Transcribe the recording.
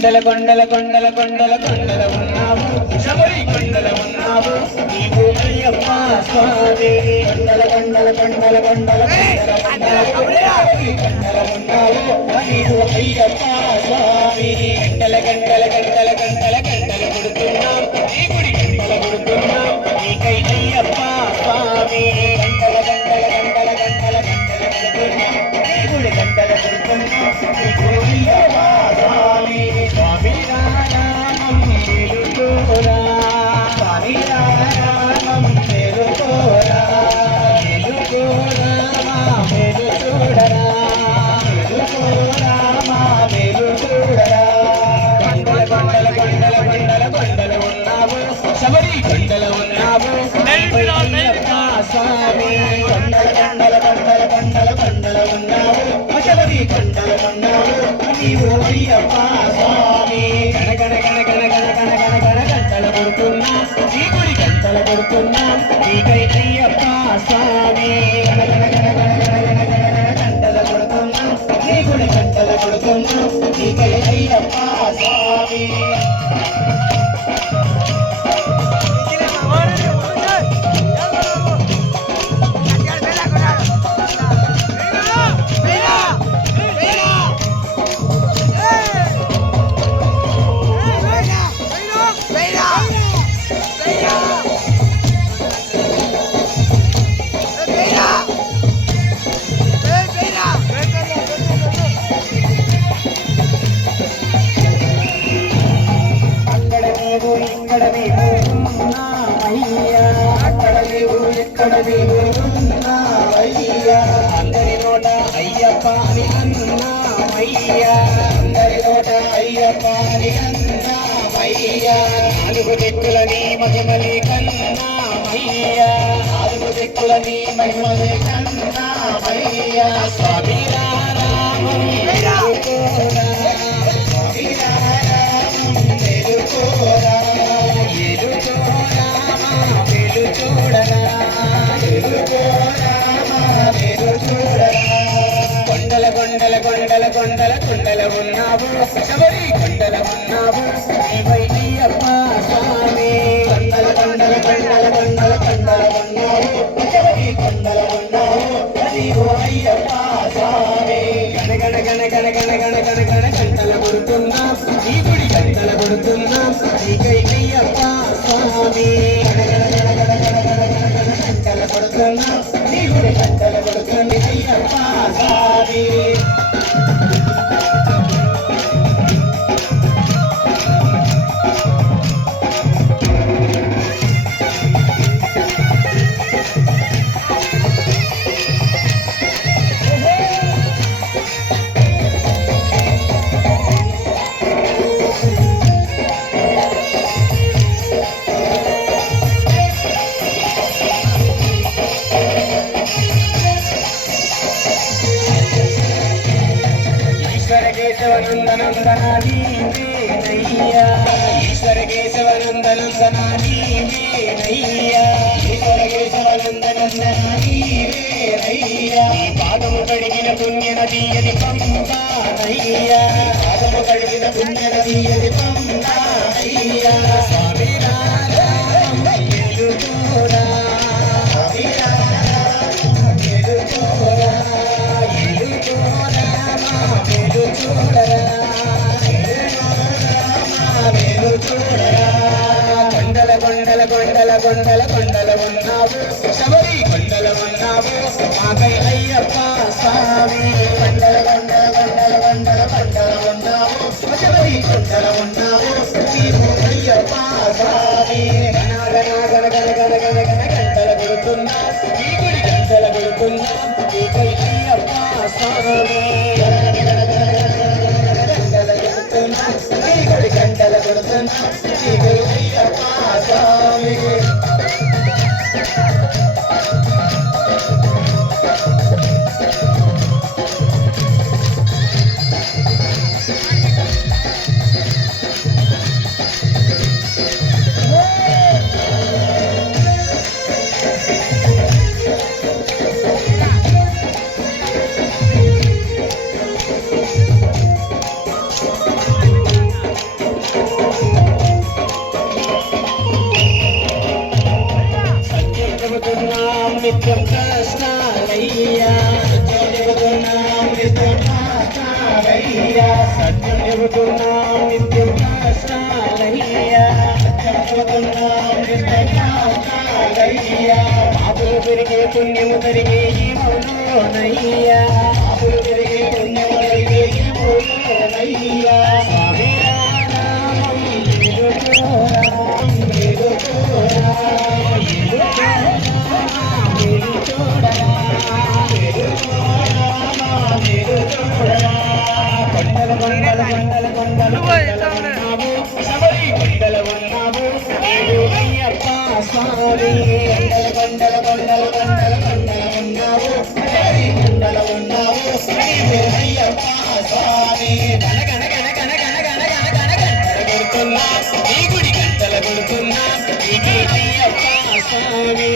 కొండల కొండల కొండల కొండల కొండల ఉన్నావు శబరి కొండల ఉన్నావు నీవు అయ్యప్ప స్వామి కొండల కొండల కొండల కొండల కొండల ఉన్నావు నీవు అయ్యప్ప స్వామి గంటల గంటల గంటల గంటల గంటలు కొడుతున్నాం నీ గుడి గంటల కొడుతున్నాం నీకై అయ్యప్ప స్వామి గంటల గంటల గంటల గంటల గంటలు కొడుతున్నాం నీ గుడి గంటల కొడుతున్నాం నీకు అయ్యప్ప స్వామి స్వామి రామం వెలుకోరా స్వామి రామం వెలుకోరా వెలుకోరా వెలు చూడరా వెలుకోరా వెలు చూడరా కొండల కొండల కొండల కొండల కొండలు ఉన్నావు శబరి కొండల ఉన్నావు స్వామి కొండల కొండల కొండల కొండల కొండల ఉన్నావు శబరి కొండల ఉన్నావు నీవు అయ్యప్ప స్వామి గణ గణ గణ గణ గణ గణ గణ గణ గంటలు కొడుతున్నా నీ గుడి గంటలు కొడుతున్నా నీకై అయ్యప్ప స్వామి గణ గణ గణ గణ గణ గణ గణ గణ గంటలు కొడుతున్నా నీ గుడి గంటలు కొడుతున్నా నీకై అయ్యప్ప స్వామి అందరి నోట అయ్యప్ప అని అన్నామయ్యా అందరి నోట అయ్యప్ప అని అన్నామయ్యా నాలుగు దిక్కులని మహిమలి కన్నామయ్యా నాలుగు దిక్కులని మహిమలి కన్నామయ్యా స్వామి రామం వెలుకోరా స్వామి రామం వెలుకోరా వెలు చూడరా కొండల కొండల కొండల కొండల కొండల ఉన్నావు శబరి కొండల ఉన్నావు నీవై అయ్యప్ప స్వామి కొండల కొండల కొండల కొండల కొండల ఉన్నావు శబరి కొండల ఉన్నావు నీవు అయ్యప్ప స్వామి గణ గణ గణ గణ గణ గణ గణ గణ గంటల కొడుతున్నా నీ గుడి గంటల కొడుతున్నా నీకై అయ్యప్ప స్వామి గణ గణ గణ గణ గణ గణ గణ గణ గంటల కొడుతున్నా నీ గుడి గంటల కొడుతున్నా అయ్యప్ప స్వామి కేశవనందనందనాని వేనయ్యా ఈశ్వర కేశవనందనందనాని వేనయ్యా ఈశ్వర కేశవనందనందనాని వేనయ్యా ఈ పాదము కడిగిన పుణ్య నది అది పంపానయ్యా పాదము కడిగిన పుణ్య నది అది పంపానయ్యా స్వామి రామం వెలుకోరా స్వామి రామం వెలుకోరా కొండల కొండల కొండల కొండల కొండల ఉన్నావు శబరి కొండల ఉన్నావు మాకై అయ్యప్ప స్వామి కొండల కొండల కొండల కొండల కొండల ఉన్నావు శబరి కొండల ఉన్నావు నీవు అయ్యప్ప స్వామి గణ గణ గణ గణ గణ గణ గణ గంటల కొడుతున్నా ఈ గుడి గంటల కొడుతున్నా నీకై అయ్యప్ప స్వామి గంటల కొడుతున్నా అయ్యప్ప స్వామి నిత్యం కష్టాలయ్యా సత్యం చెబుతున్నాం నిత్యం కష్టాలయ్యా సత్యం చెబుతున్నాం నిత్యం కష్టాలయ్యా సత్యం చెబుతున్నాం నిత్యం కష్టాలయ్యా పాపులు పెరిగే పుణ్యము పెరిగే ఈ మౌనయ్యా పాపులు పెరిగే పుణ్యము పెరిగే ఈ మౌనయ్యా స్వామి నామం స్వామి కొండల కొండల కొండల కొండల ఉన్నావు కొండల ఉన్నావు అయ్యప్ప స్వామి గణ గణ గణ గణ గణ గణ గణ గణ గంటల కొడుతున్నా ఈ గుడి గంటల కొడుతున్నా ఈ అయ్యప్ప స్వామి